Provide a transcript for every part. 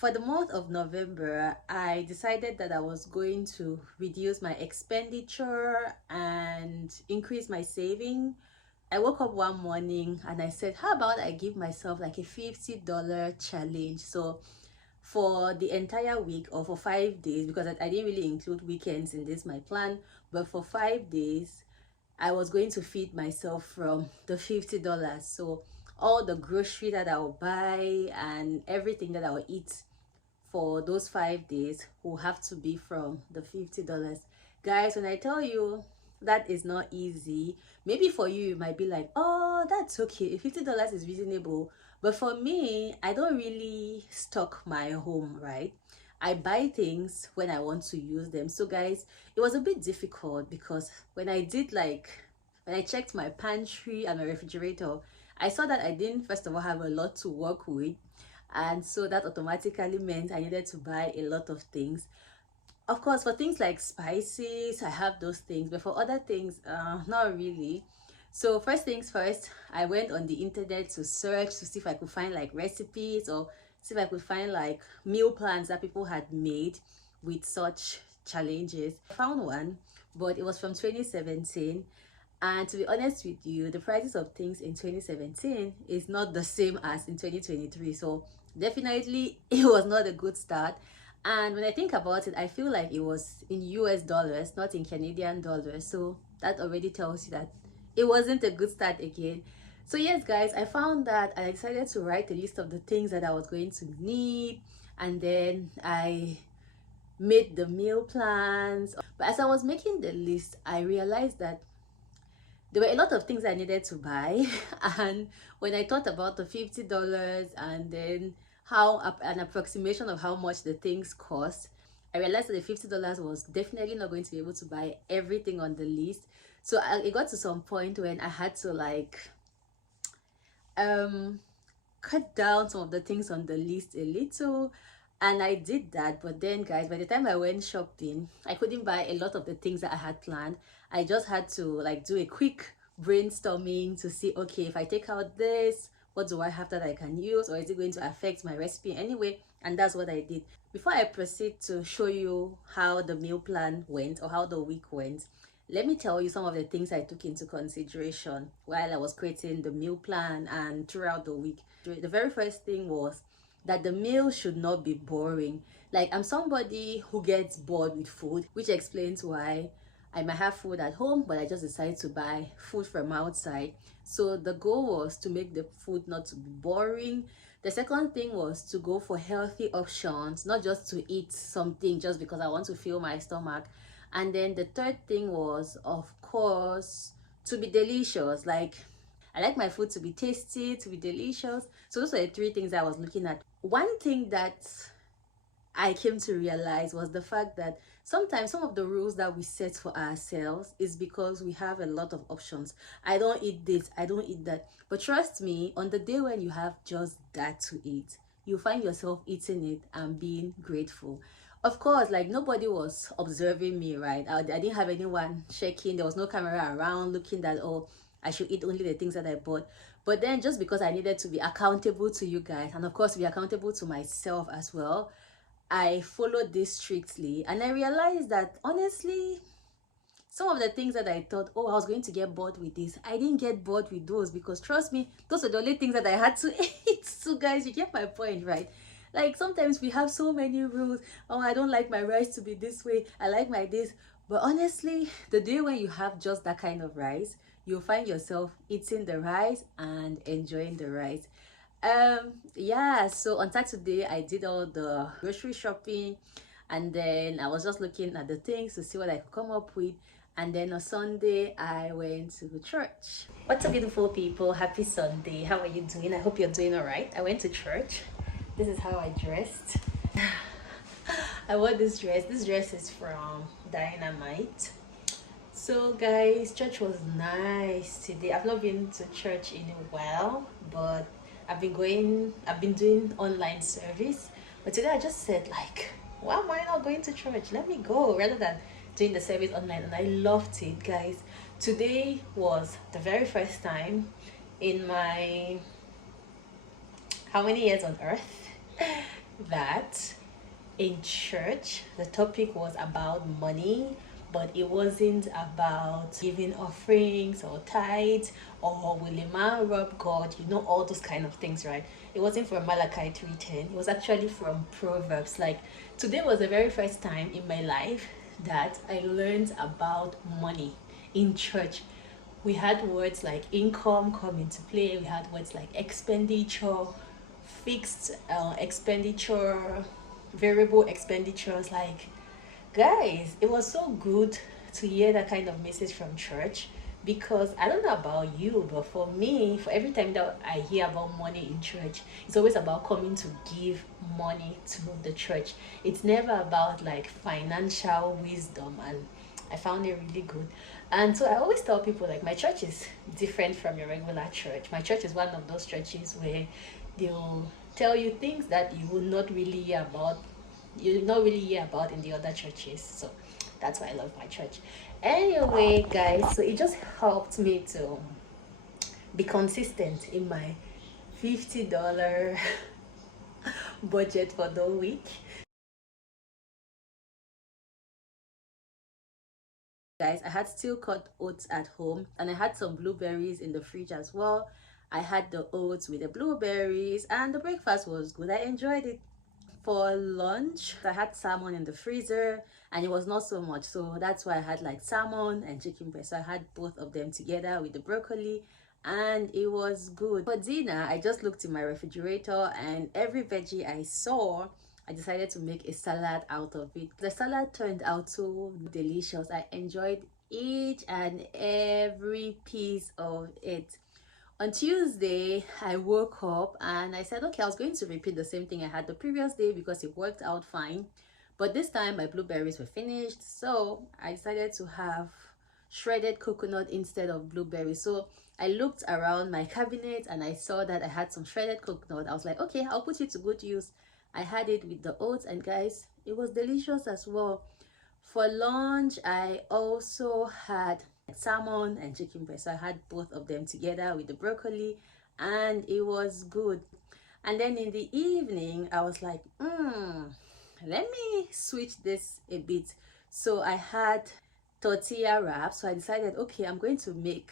For the month of November, I decided that I was going to reduce my expenditure and increase my saving. I woke up one morning and I said, how about I give myself like a $50 challenge? So for the entire week or for 5 days, because I didn't really include weekends in this my plan, but for 5 days I was going to feed myself from the $50. So all the grocery that I'll buy and everything that I'll eat for those 5 days will have to be from the $50. Guys, when I tell you that is not easy, maybe for you you might be like, oh, that's okay, $50 is reasonable. But for me, I don't really stock my home, right? I buy things when I want to use them. So guys, it was a bit difficult because when I checked my pantry and my refrigerator, I saw that I didn't first of all have a lot to work with, and so that automatically meant I needed to buy a lot of things. Of course, for things like spices, I have those things, but for other things, not really. So first things first, I went on the internet to search to see if I could find like recipes or see if I could find like meal plans that people had made with such challenges. I found one, but it was from 2017. And to be honest with you, the prices of things in 2017 is not the same as in 2023. So definitely it was not a good start. And when I think about it, I feel like it was in US dollars, not in Canadian dollars. So that already tells you that it wasn't a good start again. So yes, guys, I found that I decided to write a list of the things that I was going to need, and then I made the meal plans. But as I was making the list, I realized that there were a lot of things I needed to buy. And when I thought about the $50 and then an approximation of how much the things cost, I realized that the $50 was definitely not going to be able to buy everything on the list. So it got to some point when I had to like cut down some of the things on the list a little, and I did that. But then guys, by the time I went shopping, I couldn't buy a lot of the things that I had planned. I just had to like do a quick brainstorming to see, okay, if I take out this, what do I have that I can use, or is it going to affect my recipe anyway? And that's what I did. Before I proceed to show you how the meal plan went or how the week went, let me tell you some of the things I took into consideration while I was creating the meal plan and throughout the week. The very first thing was that the meal should not be boring. Like, I'm somebody who gets bored with food, which explains why I might have food at home, but I just decided to buy food from outside. So the goal was to make the food not to be boring. The second thing was to go for healthy options, not just to eat something just because I want to fill my stomach. And then the third thing was, of course, to be delicious. Like, I like my food to be tasty, to be delicious. So those are the three things I was looking at. One thing that I came to realize was the fact that sometimes some of the rules that we set for ourselves is because we have a lot of options. I don't eat this, I don't eat that. But trust me, on the day when you have just that to eat, you find yourself eating it and being grateful. Of course, like, nobody was observing me, right? I didn't have anyone checking. There was no camera around looking that, oh, I should eat only the things that I bought. But then just because I needed to be accountable to you guys, and of course be accountable to myself as well, I followed this strictly. And I realized that honestly, some of the things that I thought, oh, I was going to get bored with this, I didn't get bored with those, because trust me, those are the only things that I had to eat. So guys, you get my point, right? Like, sometimes we have so many rules. Oh, I don't like my rice to be this way, I like my this. But honestly, the day when you have just that kind of rice, you'll find yourself eating the rice and enjoying the rice. Yeah, so on Saturday I did all the grocery shopping, and then I was just looking at the things to see what I could come up with. And then on Sunday I went to church. What's up, beautiful people? Happy Sunday. How are you doing? I hope you're doing all right. I went to church. This is how I dressed. I wore this dress. This dress is from Dynamite. So guys, church was nice today. I've not been to church in a while, but I've been doing online service. But today I just said, like, why am I not going to church? Let me go, rather than doing the service online. And I loved it, guys. Today was the very first time in my how many years on earth that in church the topic was about money, but it wasn't about giving offerings or tithes or will a man rob God, you know, all those kind of things, right? It wasn't from Malachi 3:10. It was actually from Proverbs. Like, today was the very first time in my life that I learned about money in church. We had words like income come into play. We had words like expenditure, fixed expenditure, variable expenditures. Like, guys, it was so good to hear that kind of message from church, because I don't know about you, but for me, for every time that I hear about money in church, it's always about coming to give money to the church. It's never about like financial wisdom, and I found it really good. And so I always tell people, like, my church is different from your regular church. My church is one of those churches where they'll tell you things that you will not really hear about, you not really hear about in the other churches. So that's why I love my church. Anyway, guys, so it just helped me to be consistent in my $50 budget for the week. Guys, I had steel cut oats at home, and I had some blueberries in the fridge as well. I had the oats with the blueberries, and the breakfast was good. I enjoyed it. For lunch, I had salmon in the freezer, and it was not so much, so that's why I had like salmon and chicken breast. So I had both of them together with the broccoli, and it was good. For dinner, I just looked in my refrigerator, and every veggie I saw, I decided to make a salad out of it. The salad turned out so delicious. I enjoyed each and every piece of it. On Tuesday, I woke up and I said, okay, I was going to repeat the same thing I had the previous day because it worked out fine. But this time my blueberries were finished, so I decided to have shredded coconut instead of blueberries. So I looked around my cabinet and I saw that I had some shredded coconut. I was like, okay, I'll put it to good use. I had it with the oats, and guys, it was delicious as well. For lunch, I also had salmon and chicken breast. So I had both of them together with the broccoli, and it was good. And then in the evening, I was like, let me switch this a bit. So I had tortilla wrap. So I decided, okay, I'm going to make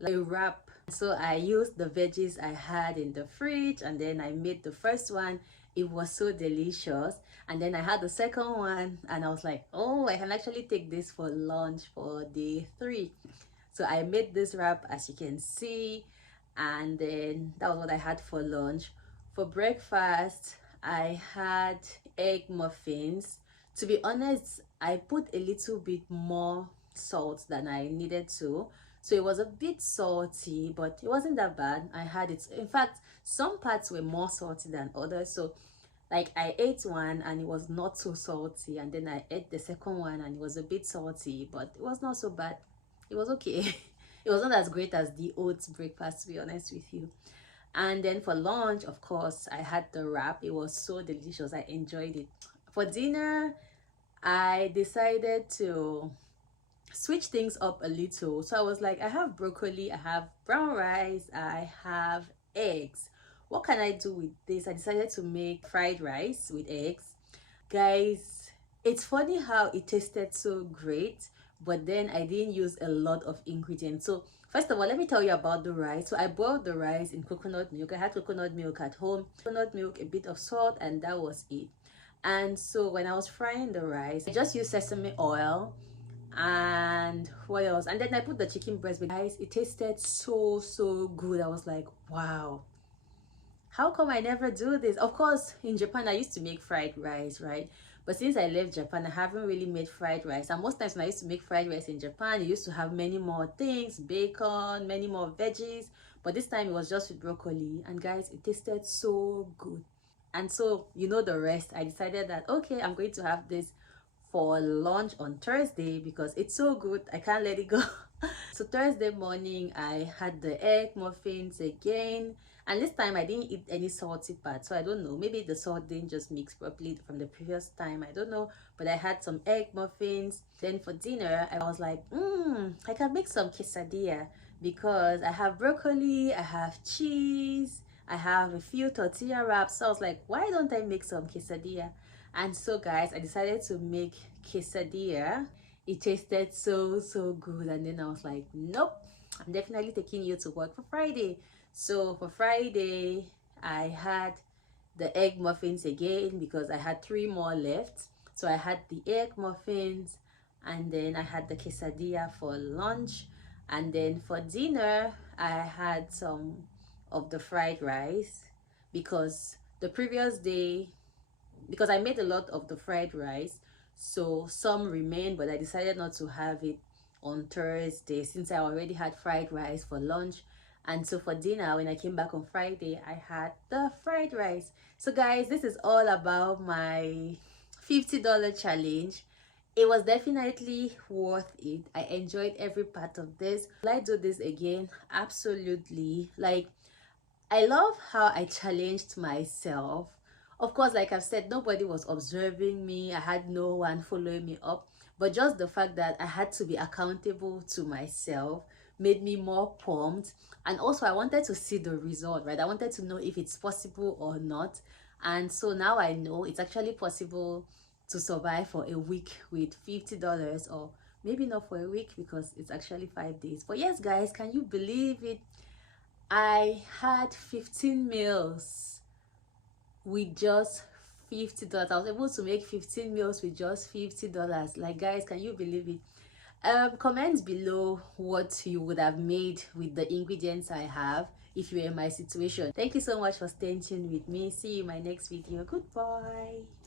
like a wrap. So I used the veggies I had in the fridge, and then I made the first one. It was so delicious. And then I had the second one, and I was like, oh, I can actually take this for lunch for day 3. So I made this wrap, as you can see, and then that was what I had for lunch. For breakfast, I had egg muffins. To be honest, I put a little bit more salt than I needed to, so it was a bit salty, but it wasn't that bad. I had it, in fact, some parts were more salty than others. So like, I ate one and it was not so salty, and then I ate the second one and it was a bit salty, but it was not so bad. It was okay. It was not as great as the oats breakfast, to be honest with you. And then for lunch, of course, I had the wrap. It was so delicious. I enjoyed it. For dinner, I decided to switch things up a little. So I was like, I have broccoli, I have brown rice, I have eggs. What can I do with this? I decided to make fried rice with eggs. Guys, it's funny how it tasted so great, but then I didn't use a lot of ingredients. So first of all, let me tell you about the rice. So I boiled the rice in coconut milk. I had coconut milk at home, coconut milk, a bit of salt, and that was it. And so when I was frying the rice, I just used sesame oil, and what else, and then I put the chicken breast. But guys, it tasted so good. I was like, wow, how come I never do this? Of course, in Japan I used to make fried rice, right? But since I left Japan, I haven't really made fried rice. And most times when I used to make fried rice in Japan, it used to have many more things, bacon, many more veggies. But this time it was just with broccoli, and guys, it tasted so good. And so, you know the rest. I decided that, okay, I'm going to have this for lunch on Thursday because it's so good. I can't let it go. So Thursday morning, I had the egg muffins again. And this time I didn't eat any salty part. So I don't know. Maybe the salt didn't just mix properly from the previous time. I don't know. But I had some egg muffins. Then for dinner, I was like, I can make some quesadilla because I have broccoli, I have cheese, I have a few tortilla wraps. So I was like, why don't I make some quesadilla? And so guys, I decided to make quesadilla. It tasted so good, and then I was like, nope, I'm definitely taking you to work for Friday. So for Friday, I had the egg muffins again because I had 3 more left. So I had the egg muffins, and then I had the quesadilla for lunch, and then for dinner I had some of the fried rice because the previous day, because I made a lot of the fried rice, so some remained, but I decided not to have it on Thursday since I already had fried rice for lunch. And so for dinner, when I came back on Friday, I had the fried rice. So guys, this is all about my $50 challenge. It was definitely worth it. I enjoyed every part of this. Will I do this again? Absolutely. Like, I love how I challenged myself. Of course, like I've said, nobody was observing me. I had no one following me up. But just the fact that I had to be accountable to myself made me more pumped. And also, I wanted to see the result, right? I wanted to know if it's possible or not. And so now I know it's actually possible to survive for a week with $50, or maybe not for a week because it's actually 5 days. But yes, guys, can you believe it? I had 15 meals with just $50. I was able to make 15 meals with just $50. Like, guys, can you believe it? Comment below what you would have made with the ingredients I have if you were in my situation. Thank you so much for staying tuned with me. See you in my next video. Goodbye.